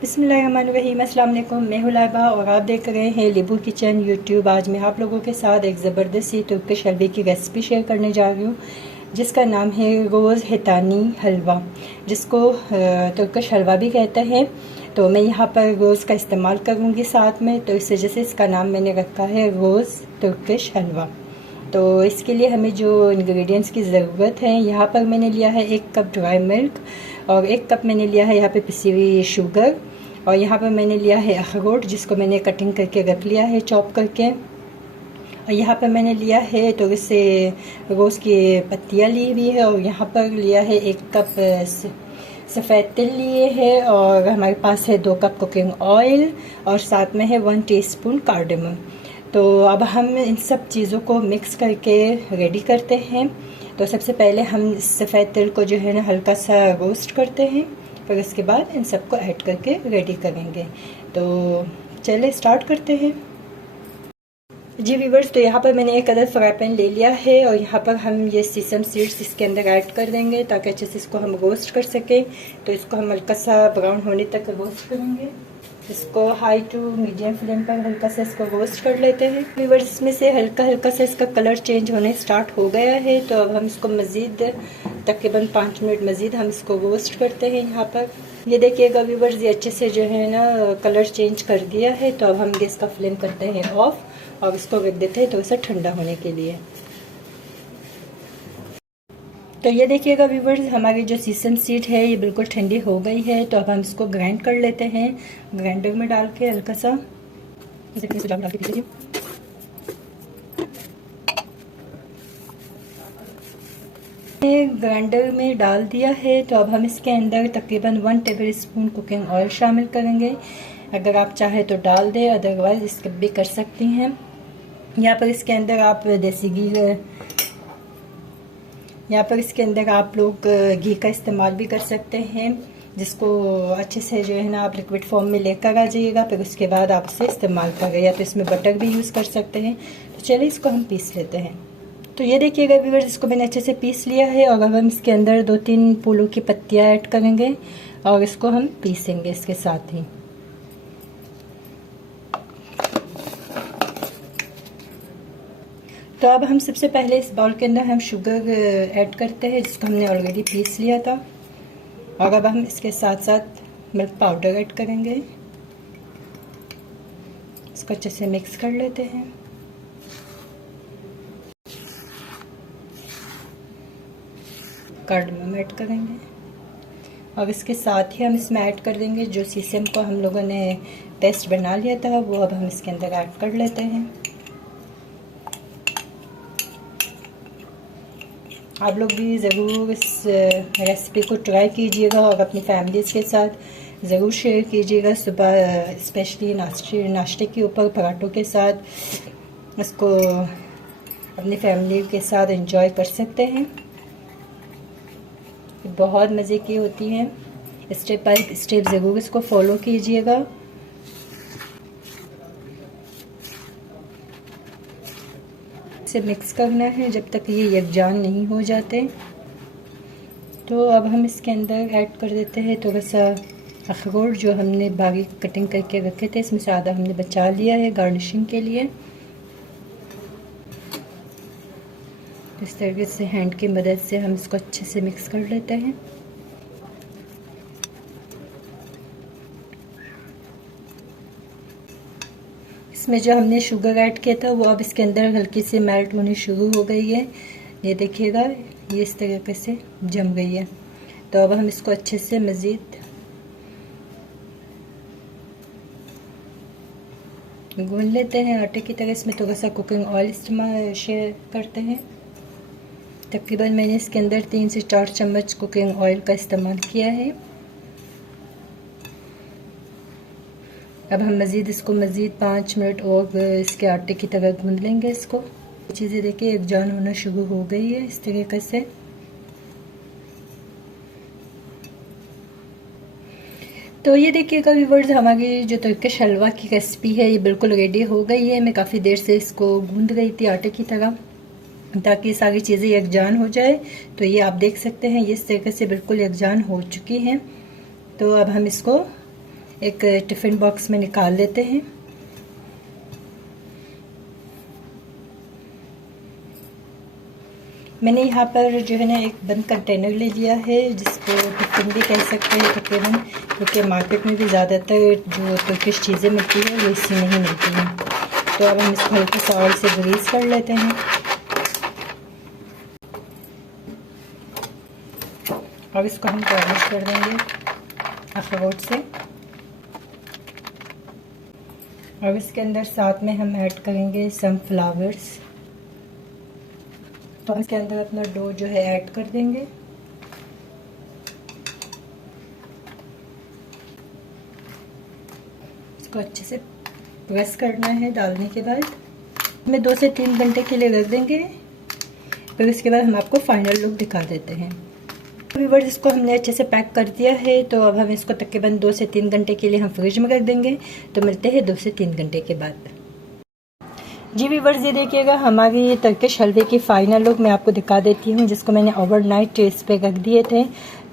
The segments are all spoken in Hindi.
बिस्मिल्लाहिर्रहमानिर्रहीम, अस्सलाम वालेकुम। मैं हूं लाइबा और आप देख रहे हैं लिबू किचन यूट्यूब। आज मैं आप लोगों के साथ एक ज़बरदस्त सी तुर्किश हलवे की रेसिपी शेयर करने जा रही हूँ, जिसका नाम है रोज़ हैतानी हलवा, जिसको तुर्किश हलवा भी कहते हैं। तो मैं यहाँ पर रोज़ का इस्तेमाल करूँगी साथ में, तो इस वजह से इसका नाम मैंने रखा है रोज़ तुर्किश हलवा। तो इसके लिए हमें जो इंग्रेडिएंट्स की ज़रूरत है, यहाँ पर मैंने लिया है 1 कप ड्राई मिल्क और 1 कप मैंने लिया है यहाँ पे पिसी हुई शुगर, और यहाँ पर मैंने लिया है अखरोट जिसको मैंने कटिंग करके रख लिया है चॉप करके। और यहाँ पर मैंने लिया है तो इससे रोज़ की पत्तियाँ ली हुई है, और यहाँ पर लिया है 1 कप सफ़ेद तिल लिए है, और हमारे पास है 2 कप कुकिंग ऑयल, और साथ में है 1 टीस्पून कार्डमम। तो अब हम इन सब चीज़ों को मिक्स करके रेडी करते हैं। तो सबसे पहले हम सफ़ेद तिल को जो है ना हल्का सा रोस्ट करते हैं, फिर उसके बाद इन सबको ऐड करके रेडी करेंगे। तो चलिए स्टार्ट करते हैं जी व्यूवर्स। तो यहाँ पर मैंने एक अदद फ्राई पैन ले लिया है, और यहाँ पर हम ये सीसम सीड्स इसके अंदर ऐड कर देंगे ताकि अच्छे से इसको हम रोस्ट कर सकें। तो इसको हम हल्का सा ब्राउन होने तक रोस्ट करेंगे। इसको हाई टू मीडियम फ्लेम पर हल्का सा इसको रोस्ट कर लेते हैं व्यूवर्स। इसमें से हल्का हल्का सा इसका कलर चेंज होने स्टार्ट हो गया है, तो अब हम इसको मज़ीद तकरीबन 5 मिनट मज़ीद हम इसको रोस्ट करते हैं। यहाँ पर ये देखिएगा व्यूवर्स, ये अच्छे से जो है ना कलर चेंज कर दिया है। तो अब हम गैस का फ्लेम करते हैं ऑफ, और इसको रख देते हैं तो इसे ठंडा होने के लिए। तो ये देखिएगा व्यूवर्स, हमारी जो सीसम सीड है ये बिल्कुल ठंडी हो गई है। तो अब हम इसको ग्राइंड कर लेते हैं ग्राइंडर में डाल के हल्का सा डाल के पीछे। ग्राइंडर में डाल दिया है, तो अब हम इसके अंदर तकरीबन 1 टेबल स्पून कुकिंग ऑयल शामिल करेंगे। अगर आप चाहे तो डाल दें, अदरवाइज स्किप भी कर सकती हैं। यहाँ पर इसके अंदर आप देसी घी, यहाँ पर इसके अंदर आप लोग घी का इस्तेमाल भी कर सकते हैं, जिसको अच्छे से जो है ना आप लिक्विड फॉर्म में लेकर आ जाइएगा। फिर उसके बाद आप इसे इस्तेमाल करें, या तो इसमें बटर भी यूज़ कर सकते हैं। तो चलिए इसको हम पीस लेते हैं। तो ये देखिएगा व्यूअर्स, इसको मैंने अच्छे से पीस लिया है, और अब हम इसके अंदर 2-3 फूलों की पत्तियाँ ऐड करेंगे, और इसको हम पीसेंगे इसके साथ ही। तो अब हम सबसे पहले इस बाउल के अंदर हम शुगर ऐड करते हैं, जिसको हमने ऑलरेडी पीस लिया था। और अब हम इसके साथ साथ मिल्क पाउडर ऐड करेंगे, इसको अच्छे से मिक्स कर लेते हैं। कार्डमम ऐड करेंगे, और इसके साथ ही हम इसमें ऐड कर देंगे जो सीसम को हम लोगों ने पेस्ट बना लिया था, वो अब हम इसके अंदर ऐड कर लेते हैं। आप लोग भी ज़रूर इस रेसिपी को ट्राई कीजिएगा, और अपनी फैमिलीज़ के साथ ज़रूर शेयर कीजिएगा। सुबह स्पेशली नाश्ते के ऊपर पराठों के साथ इसको अपनी फैमिली के साथ एंजॉय कर सकते हैं। बहुत मज़े की होती हैं। स्टेप बाय स्टेप ज़रूर इसको फॉलो कीजिएगा। से मिक्स करना है जब तक ये यकजान नहीं हो जाते। तो अब हम इसके अंदर ऐड कर देते हैं थोड़ा सा अखरोट, जो हमने बारीक कटिंग करके रखे थे। इसमें से आधा हमने बचा लिया है गार्निशिंग के लिए। इस तरीके से हैंड की मदद से हम इसको अच्छे से मिक्स कर लेते हैं। इसमें जो हमने शुगर ऐड किया था वो अब इसके अंदर हल्की से मेल्ट होनी शुरू हो गई है। ये देखिएगा, ये इस तरीके से जम गई है। तो अब हम इसको अच्छे से मज़ीद गूंद लेते हैं आटे की तरह। इसमें थोड़ा सा कुकिंग ऑयल इस्तेमाल शेयर करते हैं। तकरीबन मैंने इसके अंदर 3 से 4 चम्मच कुकिंग ऑयल का इस्तेमाल किया है। अब हम मज़ीद इसको 5 मिनट और इसके आटे की तरह गूंद लेंगे। इसको चीज़ें देखिए एकजान होना शुरू हो गई है इस तरीके से। तो ये देखिएगा व्यूवर्स, हमारी जो तुर्किश हलवा की रेसिपी है ये बिल्कुल रेडी हो गई है। मैं काफ़ी देर से इसको गूंद रही थी आटे की तरह, ताकि सारी चीज़ें यकजान हो जाए। तो ये आप देख सकते हैं ये इस तरीके से बिल्कुल यकजान हो चुकी हैं। तो अब हम इसको एक टिफ़िन बॉक्स में निकाल लेते हैं। मैंने यहाँ पर जो है ना एक बंद कंटेनर ले लिया है, जिसको टिफ़िन भी कह सकते हैं तकरीबन, क्योंकि मार्केट में भी ज़्यादातर जो तुर्किश चीज़ें मिलती है वो इसी में ही मिलती हैं। तो अब हम इसको हल्के से ऑयल से ग्रीस कर लेते हैं। अब इसको हम गार्निश कर देंगे अखरोट से। अब इसके अंदर साथ में हम ऐड करेंगे सनफ्लावर्स। तो इसके अंदर अपना डो जो है ऐड कर देंगे। इसको अच्छे से प्रेस करना है। डालने के बाद हमें 2 से 3 घंटे के लिए रख देंगे। फिर उसके बाद हम आपको फाइनल लुक दिखा देते हैं। व्यूअर्स, इसको हमने अच्छे से पैक कर दिया है। तो अब हम इसको तकरीबन 2 से 3 घंटे के लिए हम फ्रिज में रख देंगे। तो मिलते हैं 2 से 3 घंटे के बाद। जी व्यूअर्स, ये देखिएगा हमारी टर्किश हलवे की फाइनल लुक मैं आपको दिखा देती हूँ, जिसको मैंने ओवरनाइट टेस्ट पे रख दिए थे।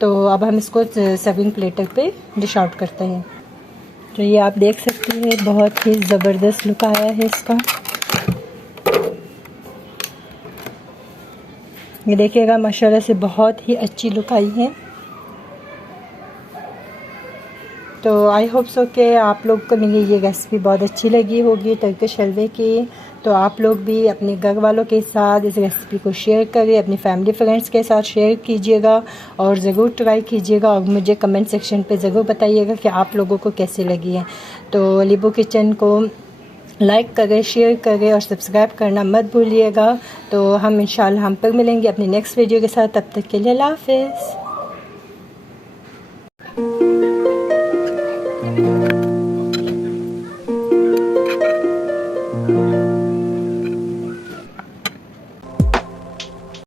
तो अब हम इसको सर्विंग प्लेटर पे डिश आउट करते हैं। तो ये आप देख सकते हैं, बहुत ही ज़बरदस्त लुक आया है इसका। ये देखिएगा माशाल्लाह से बहुत ही अच्छी लुक आई है। तो आई होप सो कि आप लोग को मेरी ये रेसिपी बहुत अच्छी लगी होगी टर्किश हलवे की। तो आप लोग भी अपने घर वालों के साथ इस रेसिपी को शेयर करें, अपनी फैमिली फ्रेंड्स के साथ शेयर कीजिएगा और ज़रूर ट्राई कीजिएगा और मुझे कमेंट सेक्शन पे ज़रूर बताइएगा कि आप लोगों को कैसी लगी है। तो अलीबू किचन को लाइक करें, शेयर करें और सब्सक्राइब करना मत भूलिएगा। तो हम इंशाल्लाह हम पर मिलेंगे अपनी नेक्स्ट वीडियो के साथ। तब तक के लिए अल्लाह हाफ़िज़।